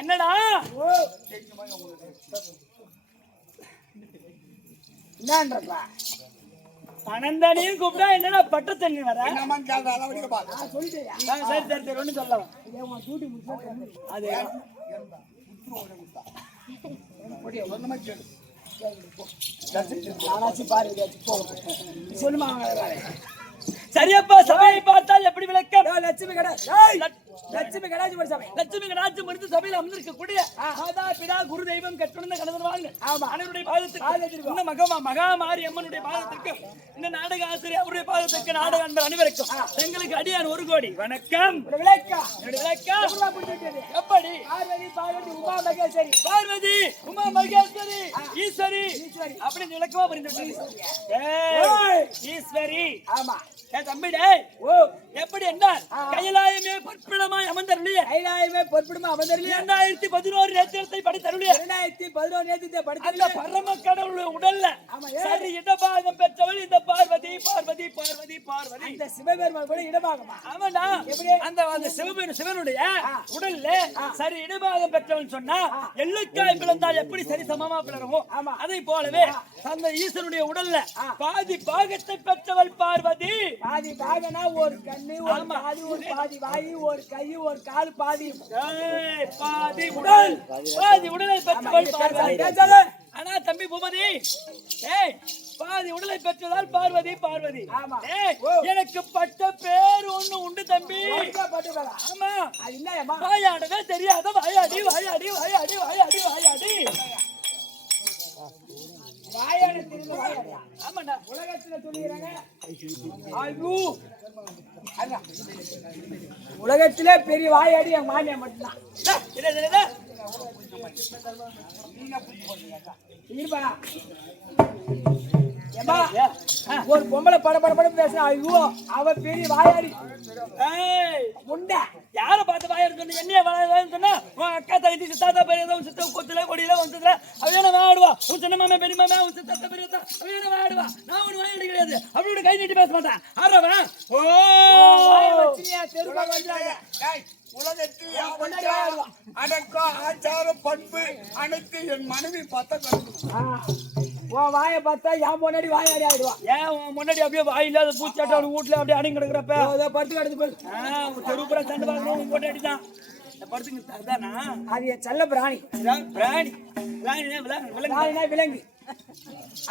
என்னடா என்னன்றப்பா பணந்தானியும் கூப்பிட்டா என்னடா பட்ட தண்ணி வர சொல்லிட்டேயா சரி சரி சரி ஒண்ணு சொல்லலாம் அது சொல்லுமா சரியப்பா சபையை பார்த்தால் எப்படி விளக்கம் லட்சுமி கடை லட்சுமி கடாச்சி ஒரு சபை லட்சுமி கடாட்சி மருந்து சபையில் அமர்ந்திருக்கக்கூடிய மாதா பிதா குரு தெய்வம் கட்டுணர்ந்த கணவன்வாங்க அனைவருடைய பாதத்திற்கு இந்த மகாமாரி அம்மனுடைய பாதத்திற்கு இந்த நாடக ஆசிரியர் அவருடைய பாதத்திற்கு நாடக அன்பர் அனைவருக்கும் எங்களுக்கு அடியான் 1 கோடி வணக்கம். விளக்கம் எப்படி உமா மகேஸ்வரி பார்வதி உமா மகேஸ்வரி ஈஸ்வரி அப்படின்னு விளக்கமா புரிந்து ஈஸ்வரி. ஆமா தம்பிடே எப்படி என்ன கைலாயமே பொற்பிடமாய் அமர்ந்தருளிய கைலாயமே பொற்பிடமா அமர்ந்தருளிய 2011 நேத்திரத்தை படித்தருளிய 2011 நேத்திரத்தை படித்த அந்த பரம கடவுளுடைய உடல்ல சரி இடபாகம் பெற்றவள் இந்த பார்வதி பார்வதி பார்வதி பார்வதி. இந்த சிவபெருமான் கூட இடபாகமா? ஆமாடா. அந்த சிவனுடைய உடல்ல சரி இடபாகம் பெற்றவன் சொன்னா எள்ளுக்காய் பிளந்தால் எப்படி சரி சமமா பிளருமோ அதை போலவே அந்த ஈஸ்வரனுடைய உடல்ல பாதி பாகத்தை பெற்றவள் பார்வதி. பாதி பாகனா ஒரு கண்ணு ஒரு காது ஒரு பாதி வாய் ஒரு கை ஒரு கால் பாதி பாதி உடல் பாதி உடலை பெற்றவள் பார்வதி. ஆனா தம்பி பூபதி பாதி உடலை பெற்றதால் பார்வதி பார்வதி. எனக்கு பட்ட பேர் ஒண்ணு உண்டு தம்பி. ஆமா அது என்ன வாயாடவே தெரியாத வாயாடி வாயாடி வாயாடி வாயாடி வாயாடி வாயாடி தெரிஞ்ச வாயாடி. ஆமாண்டா உலகத்துல சொல்லிடுறாங்க ஐயோ உலகத்திலே பெரிய வாயாடி என் மாமியா மட்டும்தான். ஒரு பொம்பளை பட பேச ஐயோ அவ பெரிய வாயாடி முண்டை. யார பார்த்து வாயாடி சொன்ன என்னைய வாயாடி சொன்னா உன் அக்கா தங்கச்சி தாத்தா பெரிய சித்த கொத்துல கொடியில வந்ததுல அவன வாடுவா உன் சின்ன மாமா பெரிய மாமா உன் சித்த பெரிய அவன வாடுவா. நான் ஒரு வாயாடி கிடையாது அப்படி கை நீட்டி பேச மாட்டேன். ஆறவன் ஓ தெருவா வந்தாங்க அடக்கம் ஆச்சாரம் பண்பு அனைத்து என் மனைவி பார்த்தா வாயை பார்த்தா என் முன்னாடி வாயாடி ஆயிடுவா. ஏன் முன்னாடி அப்படியே வாய் இல்லாத பூச்சாட்ட வீட்டுல அப்படியே அடங்கி கிடக்குறப்ப படுத்து கிடந்து தெருப்புற சண்டை பார்க்கணும் போட்டு அடிதான் படுத்துதானா அது என் செல்ல பிராணி. பிராணி விலங்கு.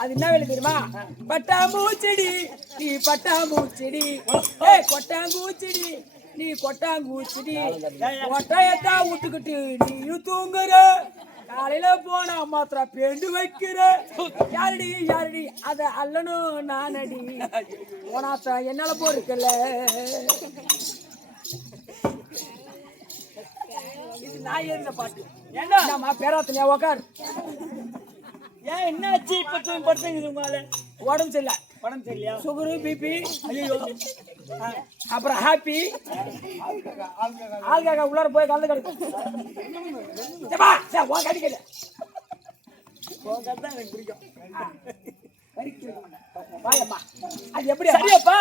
அது என்ன வேலை தெரியுமா? பட்டாம்பூச்செடி நீ பட்டாம்பூச்செடி கொட்டாங்கூச்செடி நீ கொட்டாங்கூச்செடி ஒட்டையத்தா விட்டுக்கிட்டு நீ தூங்குற காலையில போனா மாத்திர பேண்டு வைக்கிற யாரடி யாரடி அத அல்லனும் நானடி போனாத்த என்னால போருக்கல. இது நான் எழுதின பாட்டு. என்ன பேராத்தனையா உக்கார். ஏன் என்னாச்சு இப்ப தூங்கி படுத்துங்குது உங்களால? உடம்பு சரியில்லை. உடம்பு சரியில்லையா? சுகரு பிபி ஐயோ அப்புறம் ஹாப்பி ஆள்காக உள்ளார போய் கலந்து கிடக்கும். கடிக்கல எனக்கு பிடிக்கும். அது எப்படி சரியப்பா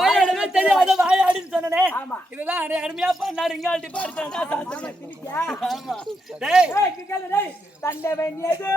வாயாடவே தெரியாத வாயாடின்னு சொன்னனே. ஆமா இதுதான் அருமையா பண்ணாரு இங்காட்டி பாடுறா. ஆமா தண்டவன் எது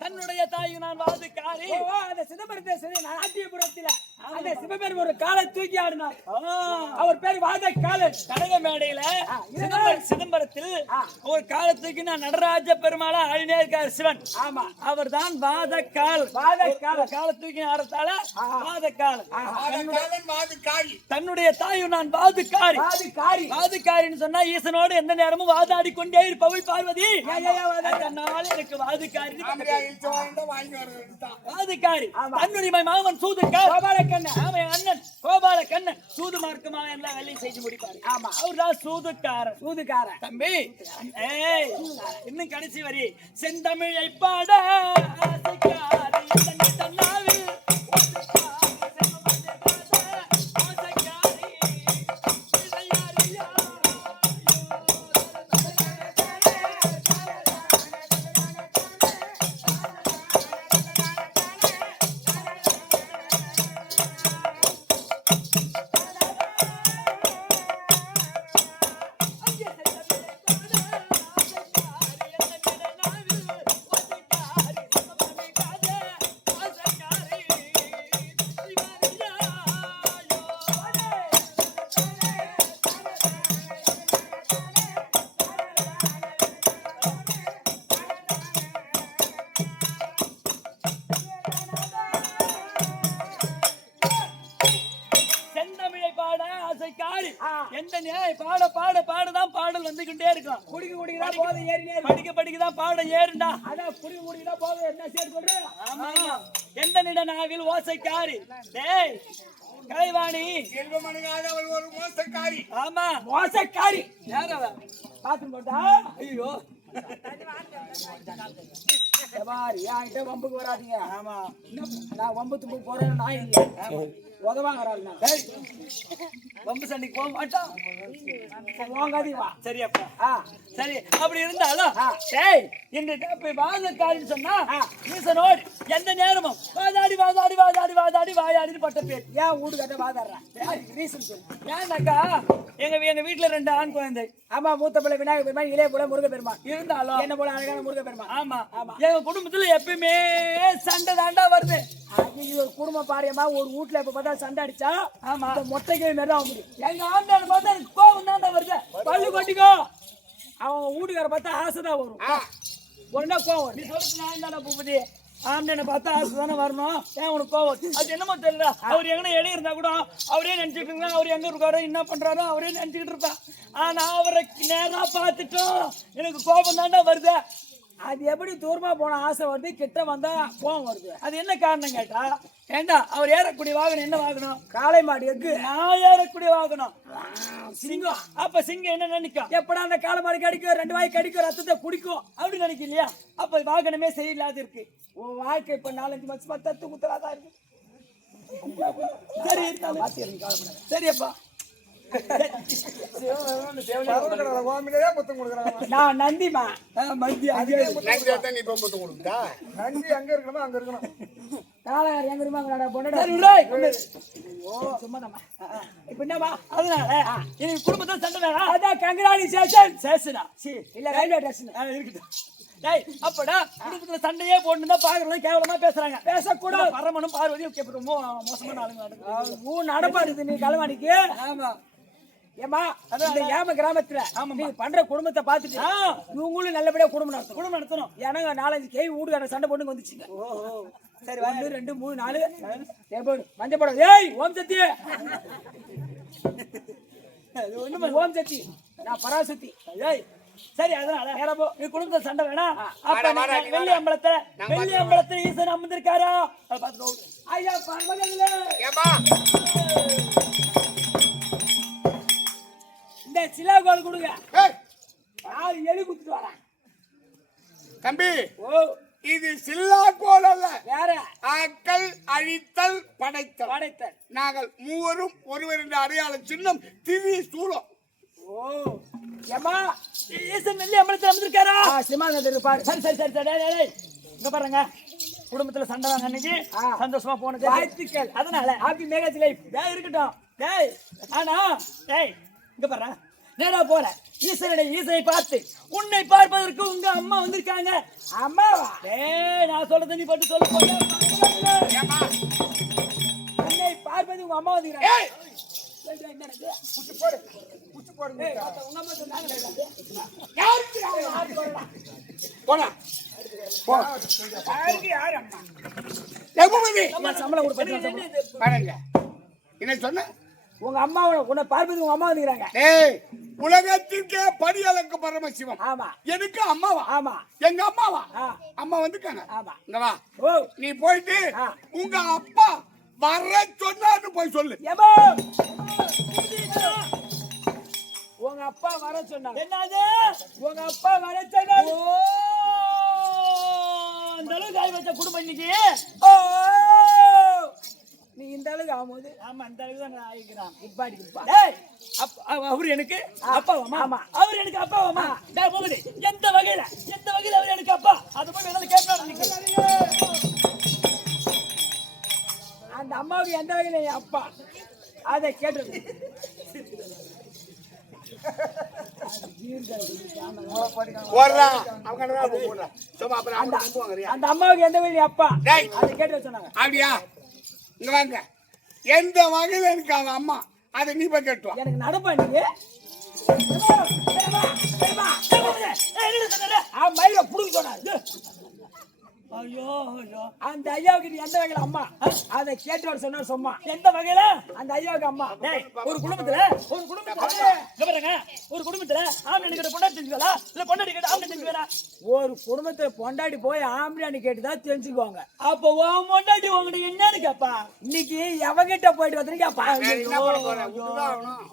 தன்னுடைய தாய் நான் வாதுக்காரி. அந்த சிதம்பரத்தை நாட்டியபுரத்தில் அந்த சிவபெருமான் ஒரு காலை தூக்கி ஆடினார். அவர் பேர் வாத காலன். கனக மேடையில சிதம்பரத்தில் ஒரு காலத்துக்கு நான் நடராஜ பெருமாளா ஆடினே இருக்கார் சிவன். ஆமா, அவர் தான் வாதக்கால். காலத்துக்கு ஆடத்தால வாதக்கால். தன்னுடைய தாயும் நான் வாதுக்காரி. வாதுக்காரின்னு சொன்னா ஈசனோடு எந்த நேரமும் வாதாடி கொண்டே இருப்பவள் பார்வதி. அதனால எனக்கு வாதுக்காரி. வாதுக்காரி தன்னுடைய மாமன் சூதுக்கார் கோபாலக்கண்ணன். அண்ணன் கோபாலக்கண்ணன் சூது மார்க்கமாக எல்லாம் வேலையும் செஞ்சு முடிப்பாரு. ஆமா, அவர்தான் சூதுக்காரன். தம்பி இன்னும் கடைசி வரி செந்தமிழை பாட பாடதான் பாடல் வந்துகிட்டே இருக்கும். குடிக்கதான் போதை ஏறினே படிக்கதான் பாடம் ஏறுண்டா. அதான் குடிக்கதான் போதை என்ன சேர்த்து. ஆமா, எந்த நிட நாவில் ஓசைக்காரி. டேய் கலைவாணி அவள் ஒரு மோசக்காரி. ஆமா, மோசக்காரி. யார் அவ? பாத்து போட்டா ஐயோ வம்புக்கு வராதீங்க. ஆமா, நான் வம்பு தும்பு போறேன். நான் இல்ல உதவாங்கிறாள். வம்பு சண்டைக்கு போக மாட்டான். சரி அப்பா. சரி, அப்படி இருந்தாலும் இந்த வாதக்காரின்னு சொன்னா ஈசனோடு எந்த நேரமும் வாதாடி வாதாடி வாதாடி வாதாடி வாயாடி பட்ட பேர். ஏன் வீடு கட்ட வாதாடுறேன்? ரீசன் சொல்லு. ஏன்னாக்கா எங்க வீட்டுல 2 ஆண் குழந்தை. ஆமா, மூத்த பிள்ளை விநாயகர் பெருமான், இளைய போல முருக பெருமான். இருந்தாலும் என்ன போல அழகான முருக பெருமான். ஆமா ஆமா, எங்க குடும்பத்துல எப்பயுமே சண்டை தாண்டா வருது. ஒரு குடும்ப பாரியமா ஒரு வீட்டுல இப்ப பார்த்தா சண்டை அடிச்சா ஆமா மொட்டைக்கே மேல ஆக முடியும். எங்க ஆண்டாடு பார்த்தா எனக்கு கோவம் தாண்டா வருது. பள்ளு கொட்டிக்கோ. அவன் வீட்டுக்கார பார்த்தா ஆசைதான் வரும். உடனே கோவம். நீ சொல்றது நான் தாண்டா பூபதி. ஆண்டனை பார்த்தா ஆசை தானே வரணும். ஏன் உனக்கு கோவம்? அது என்னமோ தெரியல. அவர் எங்கன்னா எடி இருந்தா கூட அவரே நினைச்சிட்டு இருந்தா. அவர் எங்க இருக்காரோ என்ன பண்றாரோ அவரே நினைச்சுக்கிட்டு இருப்பேன். ஆனா அவரை நேரா பார்த்துட்டோம் எனக்கு கோபம் தாண்டா வருது. அது எப்படி தூரமா போன ஆசை வருது, கிட்ட வந்தா கோவம் வருது. அது என்ன காரணம் கேட்டா, ஏண்டா அவர் ஏறக்கூடிய வாகனம் என்ன வாகனம்? காளை மாடு எக்கு. நான் ஏறக்கூடிய வாகனம் சிங்கம். அப்ப சிங்கம் என்ன நினைக்கும்? எப்படா அந்த காளை மாடு கடிக்கும், 2 வாய் கடிக்கும், ரத்தத்தை குடிக்கும் அப்படி நினைக்கலையா? அப்ப வாகனமே சரியில்லாத இருக்கு. உன் வாழ்க்கை இப்ப 4-5 வருஷமா தத்து குத்தலாதான் இருக்கு. சரி சரியப்பா. நான் நந்திமா நந்தி அங்க இருக்கணும் அங்க இருக்கணும். காளையார் எங்க இருமாங்கடா பொண்ணடா. சும்மாதாம்மா. இப்ப என்னவா? அதனால எனக்கு குடும்பத்துல சண்டை வேணாம். அதான் கங்கரானிசேஷன். சேஷனா இல்ல ரயில்வே ஸ்டேஷன் இருக்குது. அப்படா குடும்பத்துல சண்டையே போட்டு பாக்குறவங்க கேவலமா பேசுறாங்க. பேசக்கூடாது. பரமனும் பார்வதியும் ரொம்ப மோசமான ஆளுங்க நடப்பாடுது. நீ களவாணிக்கு. ஆமா ஏமா, இந்த ஏம கிராமத்துல நீ பண்ற குடும்பத்தை பாத்துட்டு இவங்களும் நல்லபடியா குடும்பம் நடத்தணும். எனக்கு 4-5 கேவி வீடுகார சண்டை போட்டு வந்துச்சுங்க. சரி, 1 2 3 4 மஞ்சள் படம். ஏய் ஓம் சக்தி. ஓம் சக்தி, நான் பராசக்தி. ஏய் சரி, அதனால நீ குடும்பத்தை சண்டை வேணாம். அப்ப வெள்ளி அம்பலத்துல ஈசன் அமர்ந்திருக்காரா? ஐயா பரவாயில்ல. இந்த சிலா கோல் கொடுங்க. யாரு எலி குத்துட்டு வரா தம்பி? இது சில்லா கோல் அல்ல, வேற. ஆக்கல் அழித்தல் படைத்தல். நாங்கள் மூவரும் ஒருவர் என்ற அடையாள சின்னம் திரி சூலம். ஏமா, ஈசன் வெள்ளி அம்பலத்துல அமர்ந்திருக்காரா? சிமானத்துக்கு பாரு. சரி இங்க பாருங்க, குடும்பத்துல சண்டை வாங்க அன்னைக்கு சந்தோஷமா போனது வாழ்த்துக்கள். அதனால ஹாப்பி மேரேஜ் லைஃப். இருக்கட்டும். ஆனா இங்க பாரு, நேரா போற ஈசனை பார்த்து உன்னை பார்ப்பதற்கு உங்க அம்மா வந்திருக்காங்க. அம்மாவா? நான் சொல்றத நீ பட்டு சொல்ல. உன்னை பார்ப்பதற்கு உங்க அம்மா வந்துக்கிறாங்க. ஏய் என்ன இது? புச்சு போடு புச்சு போடு ஏய், அத்த உங்க அம்மா சொன்னாங்க. யாருக்கு போடா போ யாருக்கு யார் அம்மா? எபுமதி அம்மா சம்பளம் கொடுப்பேன். பாருங்க என்ன சொன்ன உங்க அம்மா உன்னை பார்ப்பது உங்க அம்மா வந்துக்கிறாங்க. ஏய் உலகத்திற்கே படியளக்கு பரமசிவம் ஆமா எனக்கு அம்மாவா ஆமா எங்க அம்மாவா ஆ. அம்மா வந்துட்டாங்க ஆமா. இங்க வா ஓ நீ போயிட்டு ஆ. உங்க அப்பா வர சொன்னான்னு போய் சொல்லு எபோ உங்க அப்பா வர சொன்னாங்க. என்னது உங்க அப்பா வர சொன்னாங்க. ஓ அந்த அளவுக்கு ஆகி வச்ச குடும்பம் இன்னைக்கு. ஓ நீ இந்த அளவுக்கு ஆகும்போது ஆமா அந்த அளவுக்கு தான் நான் ஆகிக்கிறான். இப்பாடி இருப்பா. டேய் அவரு எனக்கு அப்பாவாமா? ஆமா. அவர் எனக்கு அப்பாவாமா? டேய் போகுது எந்த வகையில அவர் எனக்கு அப்பா? அது போய் என்னால கேட்கணும். அந்த அம்மாவுக்கு எந்த வகையில என் அப்பா அதை கேட்டு வர்றா அவங்க போடுறா சும்மா அப்புறம் அவங்க நம்புவாங்க அந்த அம்மாவுக்கு எந்த வகையில என் அப்பா டேய் அதை கேட்டு சொன்னாங்க. அப்படியா இங்க வாங்க எந்த வகையில எனக்கு அவன் அம்மா அதை நீ போய் கேட்டு வா எனக்கு நடப்பா நீங்க மயில புடுங்க சொன்னாரு. ஐயோ ஐயோ அந்த ஐயாவுக்கு நீ எந்த வகையில அம்மா அதை கேட்டு வர சொன்னார். சும்மா எந்த வகையில? அந்த ஐயாவுக்கு அம்மா. டேய் ஒரு குடும்பத்துல இங்க பாருங்க ஒரு குடும்பத்துல ஆம்பளை கிட்ட பொண்டாட்டி தெரிஞ்சுக்கலா இல்ல பொண்டாட்டி கிட்ட ஆம்பளை தெரிஞ்சுக்கலா? ஒரு குடும்பத்தை பொண்டாடி போய் ஆம்பளையான்னு கேட்டுதான் தெரிஞ்சுக்குவாங்க. அப்ப உன் பொண்டாட்டி உங்ககிட்ட என்னன்னு கேப்பா? இன்னைக்கு எவகிட்ட போயிட்டு வந்து கேப்பா. என்ன பண்ண போறேன் விட்டுதான் ஆகணும்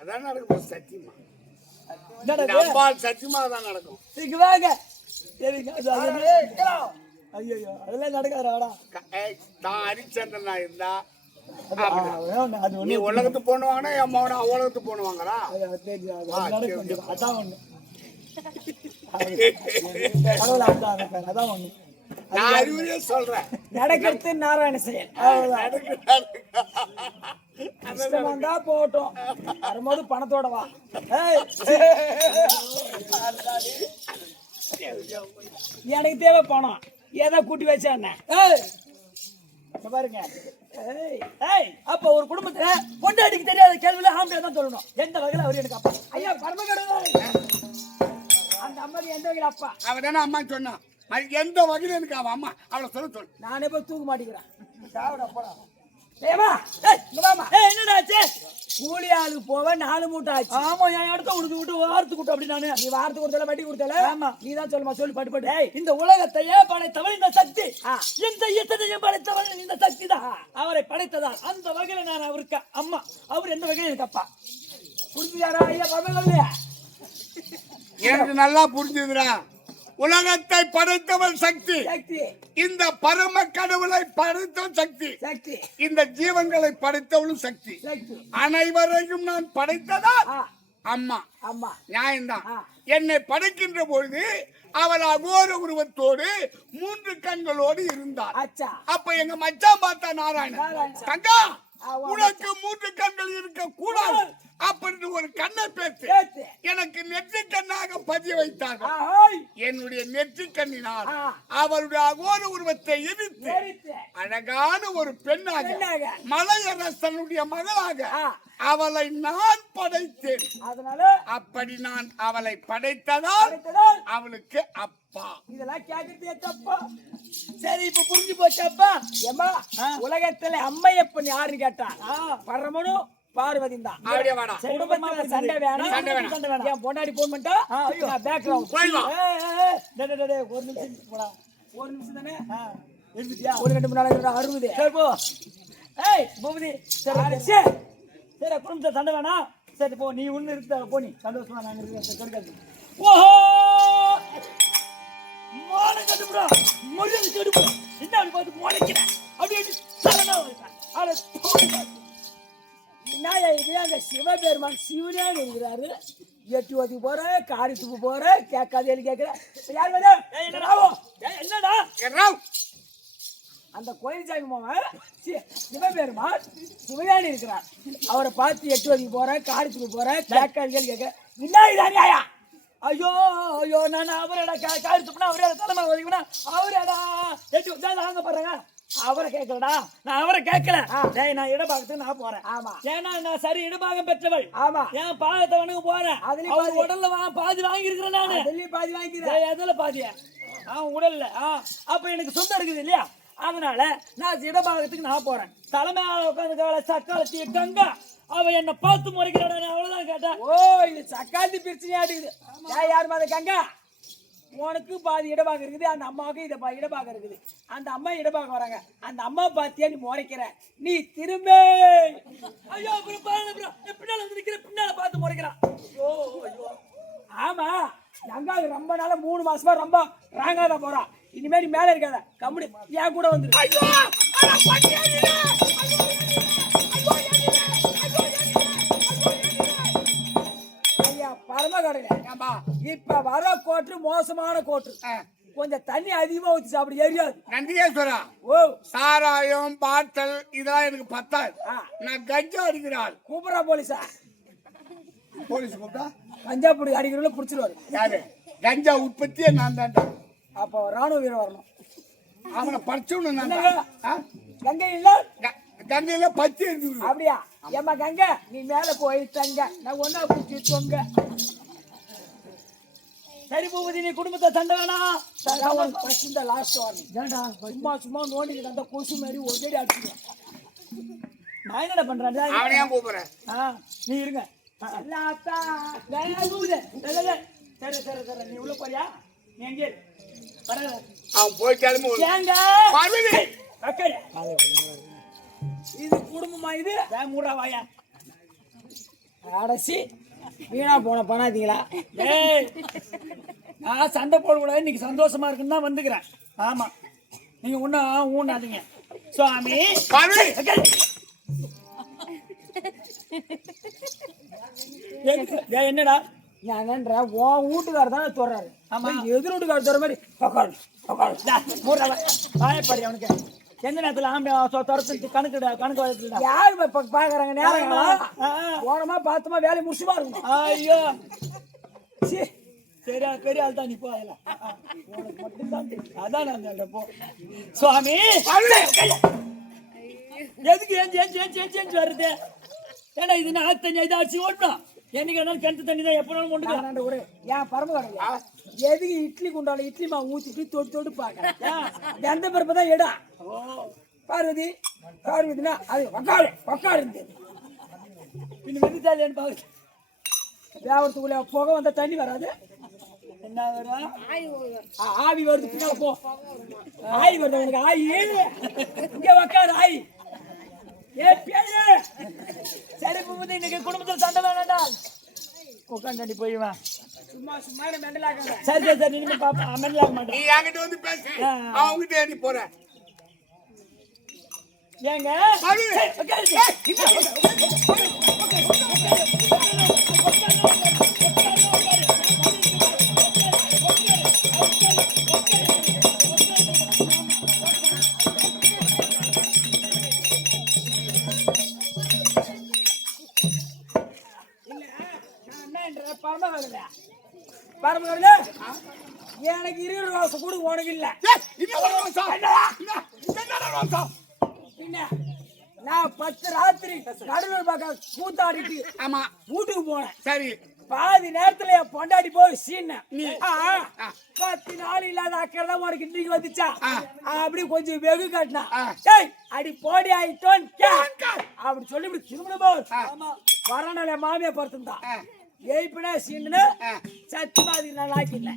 அதான் நடக்கும் சத்தியமா என்னடா அம்பாள் சத்தியமா தான் நடக்கும் இங்க வாங்க. சரிங்க ஐயோ அதெல்லாம் நடக்காதடா. நான் ஹரிச்சந்திரனா இருந்தா அது நீ உலகத்துக்கு போனுவாங்கன்னா என் அம்மாவோட உலகத்துக்கு போனுவாங்களா நடக்கும். அதான் ஒண்ணு அதான் ஒண்ணு நான் அறிவுரையே சொல்றேன் நடக்கிறது நாராயண செயல். கஷ்டம் வந்தா போகட்டும், வரும்போது பணத்தோட வா. எனக்கு தேவை பணம், ஏதோ கூட்டி வச்சா என்ன பாருங்க. அப்ப ஒரு குடும்பத்துல பொண்டாட்டிக்கு தெரியாத கேள்வியில ஆம்பளை தான் சொல்லணும். எந்த வகையில அவர் எனக்கு அப்பா? ஐயா பரமகடவுளே, அந்த அம்மா எந்த வகையில அப்பா? அவன் தானே அம்மா சொன்னான். அது எந்த வகையில எனக்கு அவன் அம்மா அவளை சொல்ல நானே போய் தூக்க மாட்டேங்கிறேன். என்னடா ஆச்சு? கூலி ஆளு போவ 4 மூட்டை ஆச்சு. ஆமா என் இடத்த உனக்கு விட்டு வாரத்துக்கு விட்டு அப்படி நானு. நீ வாரத்துக்கு கொடுத்தல வட்டி கொடுத்தல. ஆமா நீ தான் சொல்லுமா, சொல்லி பட்டு பட்டு. இந்த உலகத்தையே படைத்தவள் இந்த சக்தி, இந்த இயற்கையையும் படைத்தவள் இந்த சக்தி தான். அவரை படைத்ததால் அந்த வகையில நான் அவருக்கு அம்மா, அவர் எந்த வகையில எனக்கு அப்பா? புரிஞ்சுதாரா ஐயா பரமகடவுளே? எனக்கு நல்லா புரிஞ்சுதுடா. உலகத்தை படைத்தவள் சக்தி, சக்தி இந்த பரம கடவுளை படைத்தவள் சக்தி, சக்தி இந்த ஜீவன்களை படைத்தவளும் சக்தி. சக்தி அனைவரையும் நான் படைத்ததால் அம்மா அம்மா நியாயம்தான். என்னை படைக்கின்ற பொழுது அவள் அகோர உருவத்தோடு 3 கண்களோடு இருந்தாள். அச்சா அப்ப எங்க மச்சான் பார்த்தா நாராயணன், தங்கா உனக்கு 3 கண்கள் இருக்க கூடாது அப்படின்னு ஒரு கண்ணை பேத்து எனக்கு நெற்றி கண்ணாக பதிய வைத்தார்கள். என்னுடைய நெற்றி கண்ணினால் அவருடைய அகோர உருவத்தை எதிர்த்து அழகான ஒரு பெண்ணாக மலையரசனுடைய மகளாக அவளை நான் படைத்தேன். அதனால அப்படி நான் அவளை படைத்ததால் அவளுக்கு அப்பா. இதெல்லாம் கேட்கறதே தப்பா? சரி இப்ப புரிஞ்சு போச்சப்பா. ஏமா உலகத்துல அம்மையப்பன் யாருன்னு கேட்டா பரமனும் பார்வதி தான். குடும்பத்துல சண்டை வேணாம். என் பொண்டாடி போன் பண்ணிட்டா பேக்ரவுண்ட் ஒரு நிமிஷம் போடா. ஒரு நிமிஷம் தானே எழுதிட்டியா? 1 2 3 4 60. சரி போ. ஏய் பூபதி சரி சரி குடும்பத்தை சண்டை வேணாம். சரி போ, நீ ஒண்ணு இருக்க போ, நீ சந்தோஷமா நான் இருக்கேன். ஓஹோ மோளை கட்டுப்புடா, மொழியை கட்டுப்புடா. என்ன அப்படி பார்த்து முளைக்கிறேன் அப்படின்னு சரணா வருவேன். என்ன இது? அங்க சிவபெருமான் சிவனே இருக்கிறாரு. 8 வதி போற, காரி துப்பு போற, கேட்காது கேட்கிற யார் வர? என்னடா அந்த கோயில் சாமி மாமன் சிவபெருமான் சிவஞானி இருக்கிறார். அவரை பார்த்து 8 வதி போற, காரி துப்பு போற, கேட்காது கேட்கிற என்ன இதானியா? ஐயோ ஐயோ நான் அவரடா காரி துப்புனா அவரே தலைமை ஒதுக்கினா அவரேடா 8 வதி தாங்க போறாங்க. அவரை கேட்கலடா. நான் அவரை கேட்கல. டேய் நான் இடபாகத்துக்கு நான் போறேன். ஆமா. ஏன்னா நான் சரி இடபாகம் பெற்றவள். ஆமா. ஏன் பாகத்தை வணங்க போறேன். அவங்க உடல்ல பாதி வாங்கி இருக்கிறேன் நானு. அதுலயும் பாதி வாங்கிக்கிறேன். எதுல பாதியா? உடல்ல. அப்ப எனக்கு சொந்தம் இருக்குது இல்லையா? அதனால நான் இடபாகத்துக்கு நான் போறேன். தலைமையால உட்காந்து சக்காலத்திய கங்கா அவ என்ன பார்த்து முறைக்கிறாடா. அவ்வளவுதான் கேட்டேன். ஓ இது சக்காத்தி பிரச்சனையாடுது. யார் மாதிரி கங்கா உனக்கு பாதி இடபாக இருக்குது, அந்த அம்மாவுக்கு இதை இடபாக இருக்குது. அந்த அம்மா இடபாக வராங்க, அந்த அம்மா பாத்தியா நீ முறைக்கிற, நீ திரும்ப ஐயோ பின்னால வந்து நிக்கிற, பின்னால பார்த்து முறைக்கிறான். ஆமா கங்கா ரொம்ப நாளா 3 மாசமா ரொம்ப ராங்காத போறா. இனிமேல் மேல இருக்காத கம்பெனி என் கூட வந்துரு. பரமகடல இப்ப வர கோட்டு மோசமான கோட்டு. கொஞ்சம் தண்ணி அதிகமா ஊத்தி சாப்பிட எரியாது. நந்திகேஸ்வரா, ஓ சாராயம் பாட்டல் இதெல்லாம் எனக்கு பத்தாது. நான் கஞ்சா அடிக்கிறாள். கூப்பிடா போலீஸா? போலீஸ் கூப்பிட்டா கஞ்சா பிடி அடிக்கிறவங்கள பிடிச்சிருவாரு. யாரு? கஞ்சா உற்பத்தியே நான் தான்டா. அப்போ ராணுவ வீரர் வரணும். அவனை படிச்சவனு நான். கங்கை இல்ல கங்கையில பத்தி இருந்து. அப்படியா? ஏமா கங்கை நீ மேல போய் தங்க, நான் ஒன்னா பிடிச்சி தொங்க. சரி பூபதி, நீ குடும்பத்தை சண்டை வேணாம். Last warning. சும்மா நோண்டிக்கிட்டு அந்த கொசு மாதிரி ஒரேடி அடிச்சுடுவேன். நான் என்ன பண்றேன்? அவனையா கூப்பிடுறேன். நீ இருங்க. சரி சரி சரி, நீ உள்ள போறியா? நீ எங்கே அவன் போயிட்டாலுமே இது குடும்பமா? இது மூடா வாயா. அடைச்சி வீணா போன பண்ணாதீங்களா? நான் சண்டை போடக்கூடாது, இன்னைக்கு சந்தோஷமா இருக்குன்னு தான் வந்துக்கிறேன். ஆமா, நீங்க ஒன்னும் ஊனாதீங்க. சுவாமி என்னடா நான் என்னன்றேன், உன் வீட்டுக்காரர் தானே சொல்றாரு. ஆமா, எதிர் வீட்டுக்காரர் சொல்ற மாதிரி வாயப்பாடி அவனுக்கு. எந்த நேரத்துல ஆம்பளை கணக்கு வளர்த்துல யாரு பாக்குறாங்க? நேரம் ஓரமா பார்த்தோமா வேலையை முடிச்சுமா இருக்கும். ஐயோ சரியா, பெரிய ஆள் தான். நீ போயலாம், அதான் நான் போ. சுவாமி எதுக்கு ஏஞ்சி வருது? ஏன்னா இது நான் தண்ணி இதை அடிச்சு ஓட்டணும். என்னைக்கு வேணாலும் கிணத்து தண்ணி தான் எப்பனாலும் கொண்டு ஒரு ஏன் பரம எதுக்கு இட்லி குண்டால இட்லி மாவு ஊத்திட்டு தொட்டு பாக்கிறேன். எந்த பருப்பு தான் எடா பார்வதி பார்வதினா அது உக்காடு இருந்தது. பின்ன வெந்துட்டாலேன்னு பாக்கு வியாபாரத்துக்குள்ள புகை வந்தா தண்ணி வராது. என்ன வரும்? ஆவி வருது. பின்னால போ. ஆய் வருது உனக்கு. ஆயி இங்க உக்காரு. ஆயி சரி பூபதி, இன்னைக்கு குடும்பத்தில் சண்டை வேணாண்டா. உட்காந்து போயிடுவேன். சும்மா சும்மா மெண்டலாக. சரி சரி சரி, நீங்க பாப்பா மெண்டலாக மாட்டேன். நீ என்கிட்ட வந்து பேசு, அவங்ககிட்ட நீ போற. ஏங்க பரமகடல எனக்கு 20 வருஷம் கூட உனக்கு இல்ல. நான் 10 ராத்திரி கடலூர் பக்கம் கூத்தாடிட்டு ஆமா வீட்டுக்கு போனேன். சரி, பாதி நேரத்துல என் பொண்டாடி போய் சீன 10 நாள் இல்லாத அக்கறை தான் உனக்கு இன்னைக்கு வந்துச்சா? அப்படி கொஞ்சம் வெகு காட்டினா அடி போடி ஆயிட்டோம் அப்படி சொல்லி இப்படி திரும்ப போது வரனால மாமியா படுத்துந்தான். ஏய்ப்படா சீன்னு சத்தியமாதி நான் ஆக்கிடல.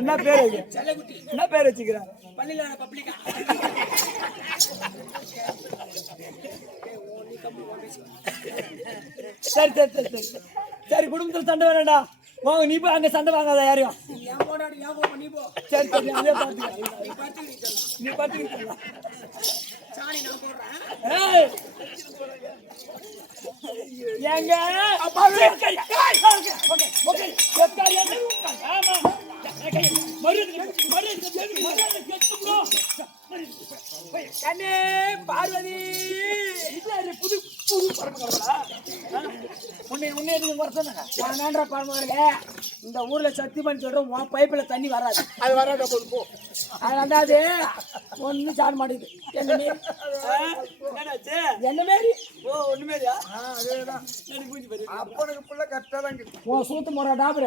என்ன பேர் என்ன பேர் வச்சுக்கிறான்? பள்ளியில பப்ளிக்கா சரி சரி சரி சரி சரி, குடும்பத்தில் சண்டை வேணாடா. வாங்க, நீ போய் அங்க சண்டை வாங்காத யாரையும். சரி சரி, அதே பார்த்துக்க. நீ பார்த்துக்க. ஏங்க பார்வதி புது புது பரப்பு உன்னை எதுக்கு வர சொன்னாங்க? நான் ஏன்டா பரமாறே இந்த ஊர்ல சத்தியமன் சொல்றேன் உன் பைப்புல தண்ணி வராது. அது வராத போது போ. அது அது ஒண்ணு சாட மாட்டேங்குது. என்ன மாரி என்னாச்சு? என்ன மாரி ஓ ஒண்ணுமேரியா? அதேதான் எனக்கு புரிஞ்சு போயிடுச்சு. அப்பனுக்கு புள்ள கரெக்டா தான் இருக்கு. உன் சூத்து முறை டாபுற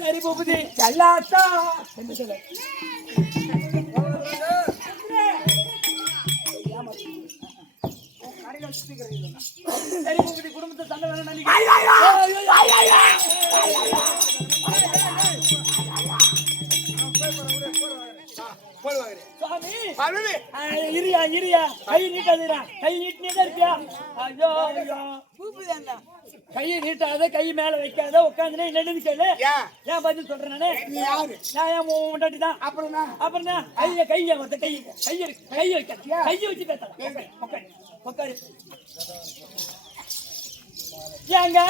சரி பூபதி செல்லாத்தா என்ன சொல்ல சரி பூபதி குடும்பத்தை சண்டை வேணும் நினைக்கிறேன். சுவாமி பார்வதி இரியா கை நீட்டாதீரா. கை நீட்டினே இருப்பியா? ஐயோ ஐயோ கையை நீட்டாத, கை மேல வைக்காத, உட்காந்துனே என்னன்னு கேளு. ஏன் ஏன் பதில் சொல்றேன் நானு? நீ யாரு? நான் ஏன் முன்னாடி தான். அப்புறம் அப்புறம் கையை மொத்த கை வைக்க கையை வச்சு பேசலாம். உட்காரு ஏங்க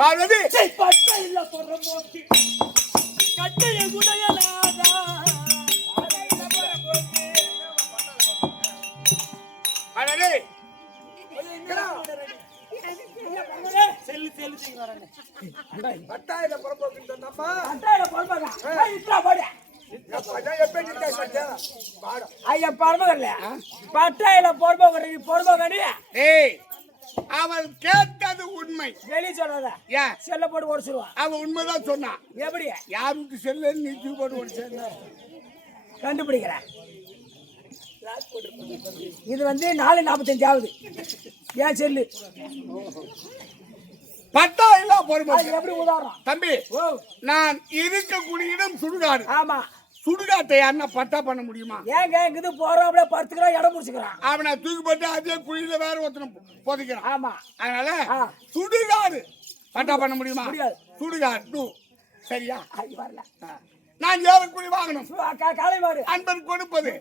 பார்வதி பட்டை இல்ல சொல்ற போட்டு கட்டையை குடையலாதா அடடே செல்லு செய்ய வராங்க. பட்டாயில புறப்போக்கு நம்ம அட்டாயில போடுவாங்க இட்லா போடு ஐயா பரமகல்ல பட்டாயில போடுவாங்க ஏய் அவன் கேட்டது உண்மை. வெளியே சொல்லாத ஏன் செல்ல போட்டு ஓடிச்சிருவான். அவன் உண்மைதான் சொன்னான். எப்படி யார் வீட்டு செல்லுன்னு நீ தூக்கி போட்டு ஓடிச்சேன் கண்டுபிடிக்கிறேன். இது வந்து 4:45 ஆகுது. ஏன் செல்லு பட்டா இல்ல பொறுமை. அது எப்படி உதாரணம் தம்பி ஓ நான் இருக்கக்கூடிய இடம் சுடுகாடு. ஆமா சுடுகாட்டை யாருன்னா பட்டா பண்ண முடியுமா? ஏங்க இங்கிட்டு போறோம் அப்படியே படுத்துக்கிறோம் இடம் முடிச்சுக்கிறான். அவனை தூக்கி போட்டு அதே குழியில வேற ஒருத்தனை புதைக்கிறான். ஆமா அதனால ஆ. சுடுகாடு பட்டா பண்ண முடியுமா? முடியாது. சுடுகாடு சரியா? அது வரல நான் ஏறக்குடி வாங்கணும். காலை மாடு அன்பன் கொடுப்பது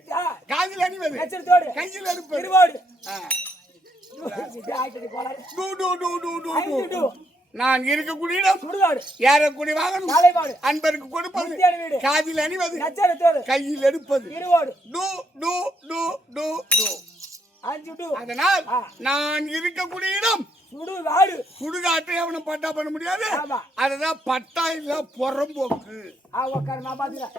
காதில் அணிவது எச்சரித்தோடு கையில் எடுப்பது திருவோடு நான் இருக்கக்கூடிய இடம் சுடுகாடு ஏறக்குடி வாங்கணும். காலை மாடு அன்பருக்கு கொடுப்பது வீடு காதில் அணிவது எச்சரித்தோடு கையில் எடுப்பது திருவோடு டு டு டு டு டு. 5 டு அதனால் நான் இருக்கக்கூடிய இடம் சுடுகாடு. சுடுகாட்டை அவனை பட்டா பண்ண முடியாது. ஆமா. அதுதான் பட்டா இல்ல புறம்போக்கு. உட்காரு நான் பாத்துக்கிறேன்.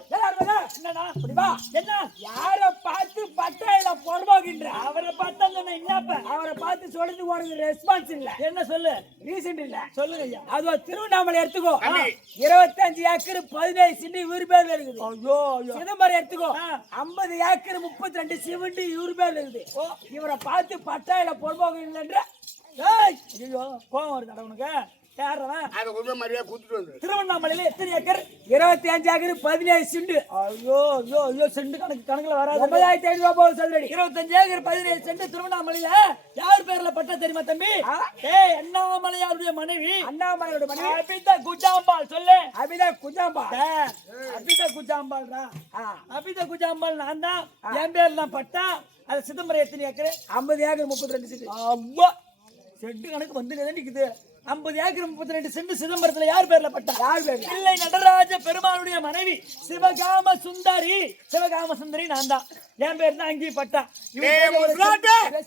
என்னடா இப்படி வா. என்ன யார பார்த்து பட்டாயில போடுவாங்கன்ற அவரை பார்த்தா என்னப்ப அவரை பார்த்து சொல்றது உனக்கு ரெஸ்பான்ஸ் இல்ல. என்ன சொல்லு ரீசன்ட் இல்ல சொல்லுங்க ஐயா. அது திருவண்ணாமலை எடுத்துக்கோ 25 ஏக்கர் 17 சென்ட் இவரு பேர்ல இருக்குது. ஐயோ சிதம்பரம் எடுத்துக்கோ 50 ஏக்கர் 32 சென்ட் இவரு பேர்ல இருக்குது. இவரை பார்த்து பட்டாயில போடுவாங்க இல்லன்ற ஐயோ கோவம் வருது உனக்கு. திருவண்ணாமலையில எத்தனை ஏக்கர்? 25 acre 17 send. ஐயோ ஐயோ ஐயோ சென்ட் கணக்குல வராது. 9500 ரூபாய் சதுரடி. 25 ஏக்கர் 17 சென்ட் திருவண்ணாமலையில யார் பேர்ல பட்டா தெரியுமா தம்பி? அண்ணாமலையாருடைய மனைவி. அண்ணாமலையோட மனைவி அபிதா குஜாம்பாள். சொல்லு அபிதா குஜாம்பாள். அபிதா குஜாம்பாள்ரா. அபிதா குஜாம்பாள் நான் தான். என் பேர்ல பட்டா. அது சிதம்பரம் எத்தனை ஏக்கர்? 50 acre 32 cent. அவ்வா சென்ட் கணக்கு வந்து நிக்குது. 50 ஏக்கர் 32 சென்ட் சிதம்பரத்துல யார் பேர்ல பட்டா? யார் பேர்ல? இல்லை நடராஜ பெருமாளுடைய மனைவி சிவகாம சுந்தரி. சிவகாம சுந்தரி நான் தான். என் பேர் தான் அங்கேயும் பட்டா.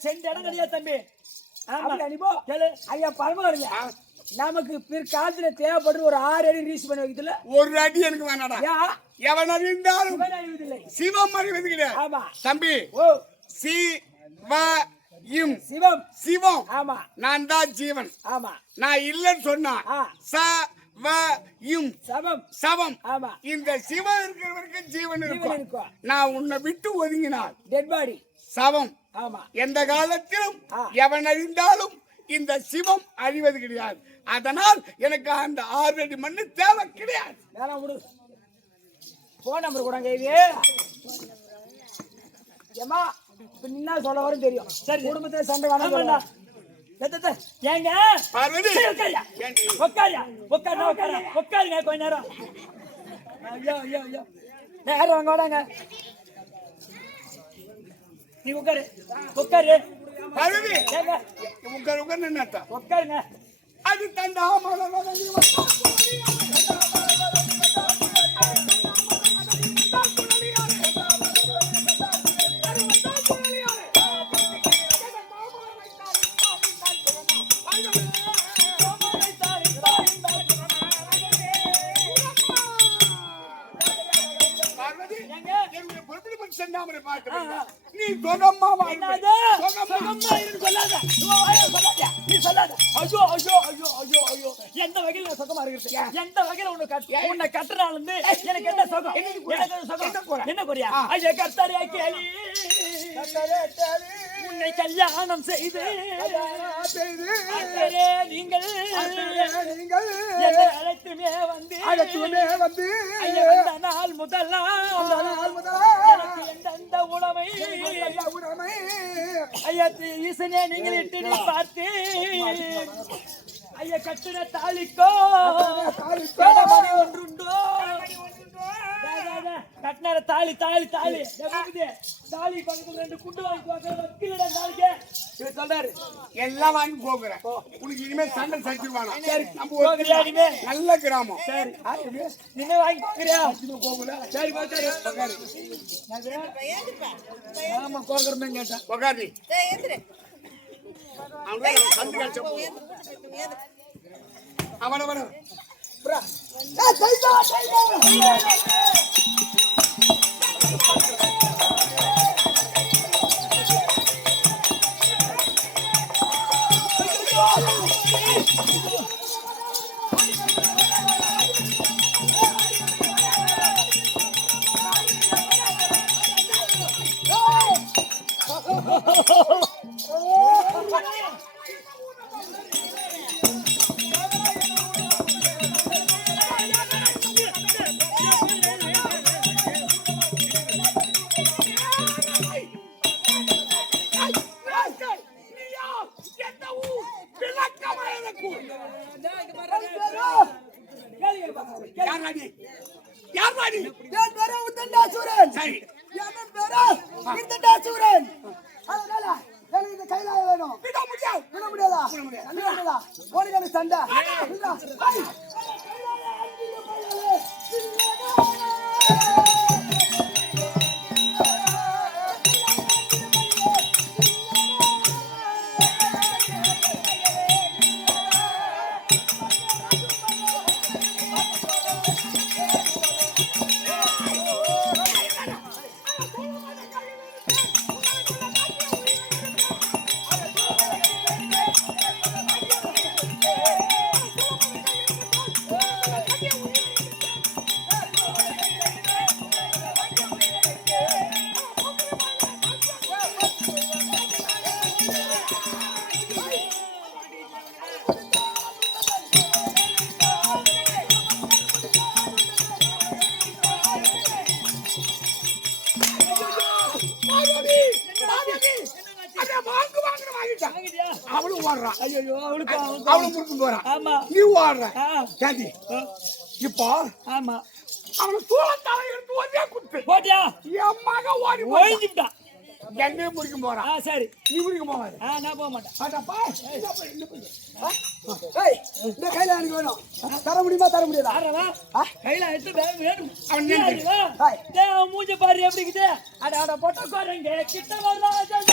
சென்ட் இடம் கிடையாது தம்பி. ஐயா பரமாருங்க நமக்கு பிற்காலத்துல தேவைப்படுற ஒரு 6 அடி ரீச் பண்ணி வைக்கிறதுல ஒரு அடி எனக்கு வேணாடா. எவன் அறிந்தாலும் சிவம் அறிவது கிடையாது. ஆமா தம்பி. ஓ சிவம் சிவம். ஆமா நான் தான் ஜீவன். ஆமா நான் இல்லன்னு சொன்னா சவம். ஆமா இந்த சிவம் இருக்கிறவருக்கு ஜீவன் இருக்கும். நான் உன்னை விட்டு ஒதுங்கினால் டெட் பாடி சவம். ஆமா எந்த காலத்திலும் எவன் அறிந்தாலும் இந்த சிவம் அழிவது கிடையாது. அதனால் எனக்கு அந்த 6 அடி மண்ணு தேவை கிடையாது. போன் நம்பர் கூட ஏமா என்ன சொல்ல வரும் தெரியும். சரி குடும்பத்துல சண்டை காண ஏங்க உட்காருங்க கொஞ்ச நேரம். ஐயோ ஐயோ ஐயோ நேரம் வாங்க வாடாங்க. நீ உட்காரு உட்காரு உட்காரு உட்காரு உட்காருங்க. அது தந்தா ராமரை பார்க்க நீ சுகமா என்னது? சுகமா இருன்னு சொல்லாத. சொல்லாத. நீ சொல்லாத. ஐயோ ஐயோ ஐயோ ஐயோ ஐயோ எந்த வகையில நான் சுகமா இருக்கிறது? எந்த வகையில உன்னை கட்டுறாள் வந்து எனக்கு என்ன சுகம்? எனக்கு சுகம் என்ன குறையா? ஐயா கர்த்தாரே கேளி உன்னை கல்யாணம் செய்து நீங்கள் என்னை அழைத்துமே வந்து அந்த நாள் முதலாம் எனக்கு எந்தெந்த உணவை ஐயா ஈசனே நீங்கள் இட்டு நீ பார்த்து ஐயா கட்டுன தாலிக்கோ கடமணி ஒன்றுண்டோ கட்டின தாலி தாலி தாலி தாலி பக்கத்துல 2 குண்டு வாங்கி வக்கீலடா தாலிக்கே இவர் சொல்றாரு எல்லாம் வாங்கி போகிறேன் உனக்கு இனிமே சண்டை சச்சிருவானா சரி நம்ம ஒரு நல்ல கிராமம் சரி நீங்க வாங்கி போகிறியா சரி போகாரு ஆமா கோகர்மேன் கேட்டா போகாதி அவன சண்டை அவளும் ஓடுறான் ஐயோ அவளும் முறுக்கும் போறான் ஆமா நீ ஓடுற கேட்டி இப்போ ஆமா அவனை தூளத்தால எடுத்து ஒரே குத்து போட்டியா என் மக ஓடி ஓய்ஞ்சிட்டான் எங்கேயும் முடிக்கும் போறான் சரி நீ முடிக்க போவாரு நான் போக மாட்டேன் அடப்பா இந்த கையில எனக்கு வேணும் தர முடியுமா தர முடியாதா கையில எடுத்து வேணும் அவன் அவன் மூஞ்ச பாரு எப்படி இருக்குது அட அட பொட்ட கோரங்க கிட்ட வர்றாங்க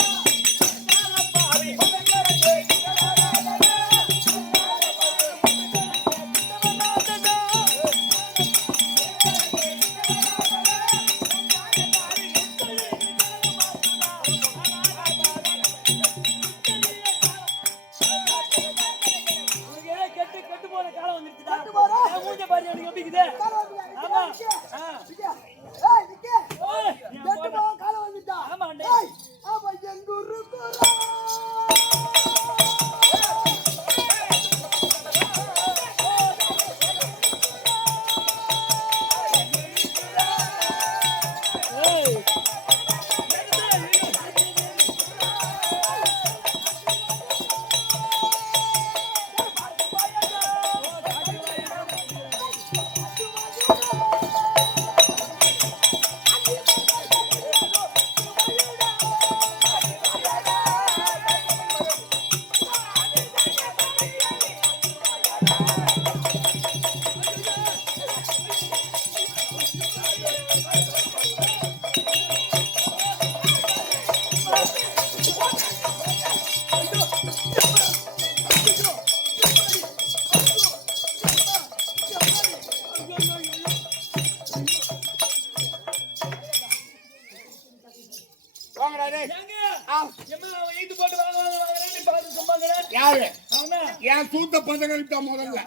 என் சூத்த பதங்களுக்கு தான் முதல்ல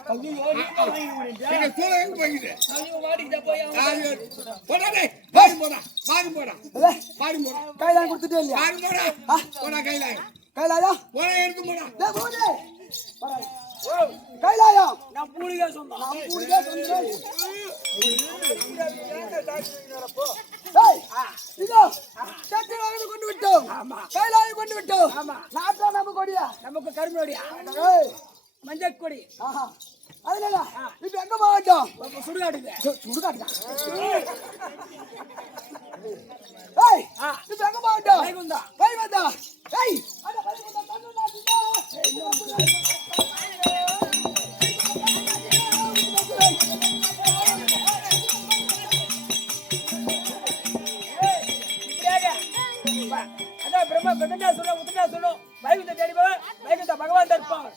நீங்க சூழ எங்க போயிடுது பாரு போடா கையில கொடுத்துட்டே இல்லையா போடா கையில போடா எடுத்து போடா கைலாயம் நான் பூலிகா சொன்னேன் கொண்டு விட்டோம் கைலாயம் கொண்டு விட்டோம் நாட்டா நம்ம கொடியா நமக்கு கரும்பு கொடியா மஞ்சள் கொடி அதுல இப்ப எங்க மாவட்டம் சுடுகாட்டுங்க சுடுகாட்டுதான் இப்ப எங்க மாவட்டம் வைகுந்தா அதான் பிரம்மா பெண்ணா சொல்லும் உத்தரா சொல்லும் வைகுந்த தேடி போவேன் வைகுந்த பகவான் தான் இருப்பாங்க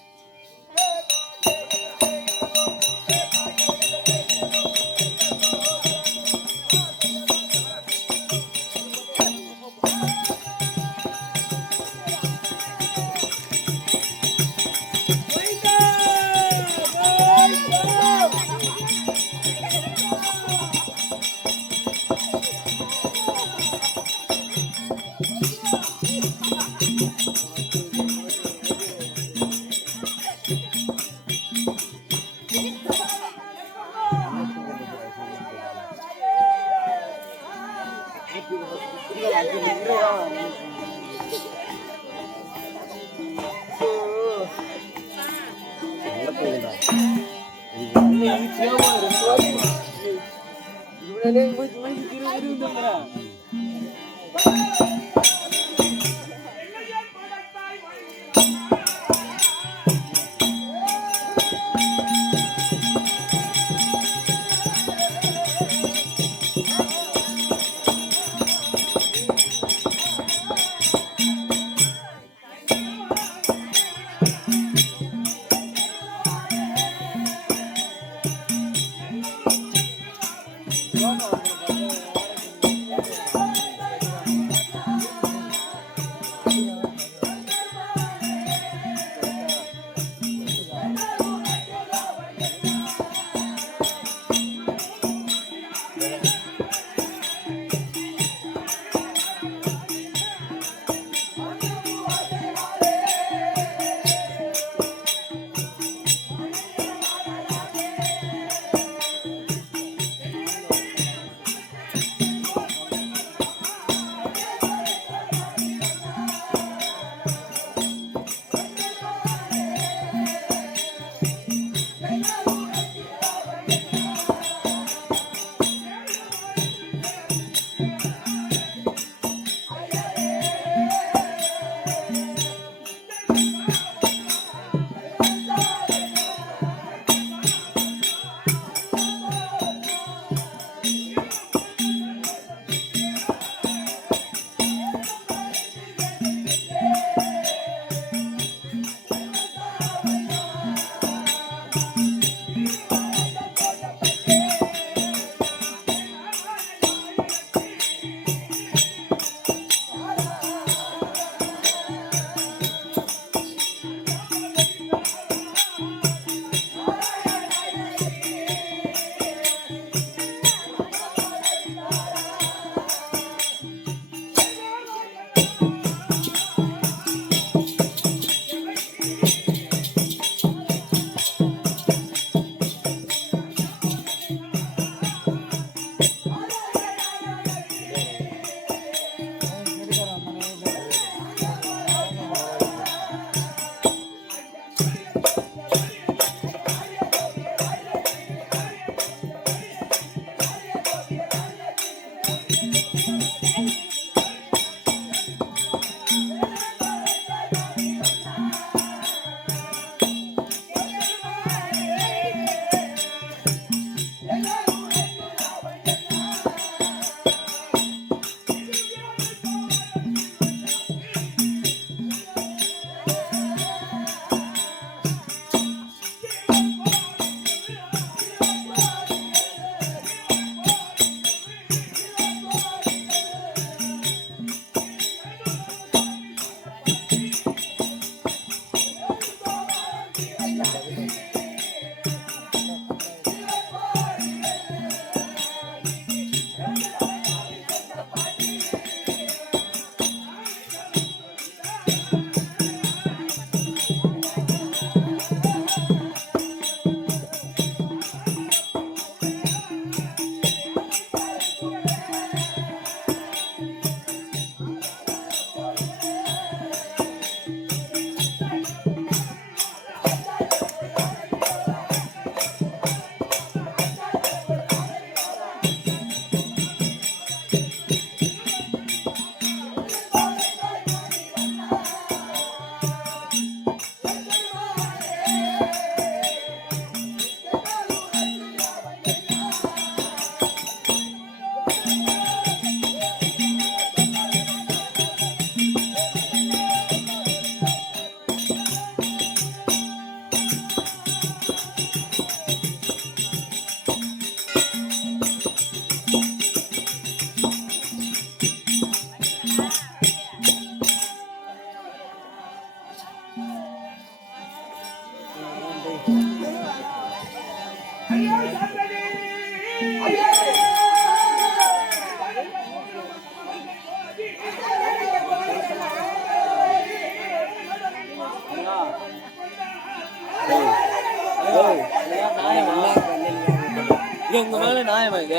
எங்க மேல நியாயமா இது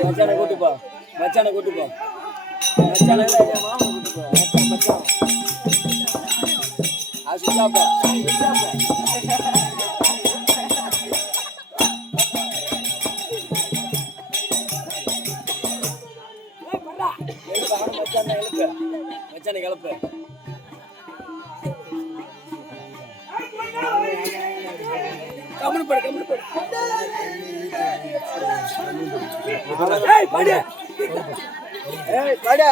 மச்சானை கூட்டு போ மச்சானை கூட்டு போ மச்சானை கூட்டு போ மச்சான் சுத்தாப்பா மச்சானை கிளப்பு கம்முனு படு ஏய் படு போட்டு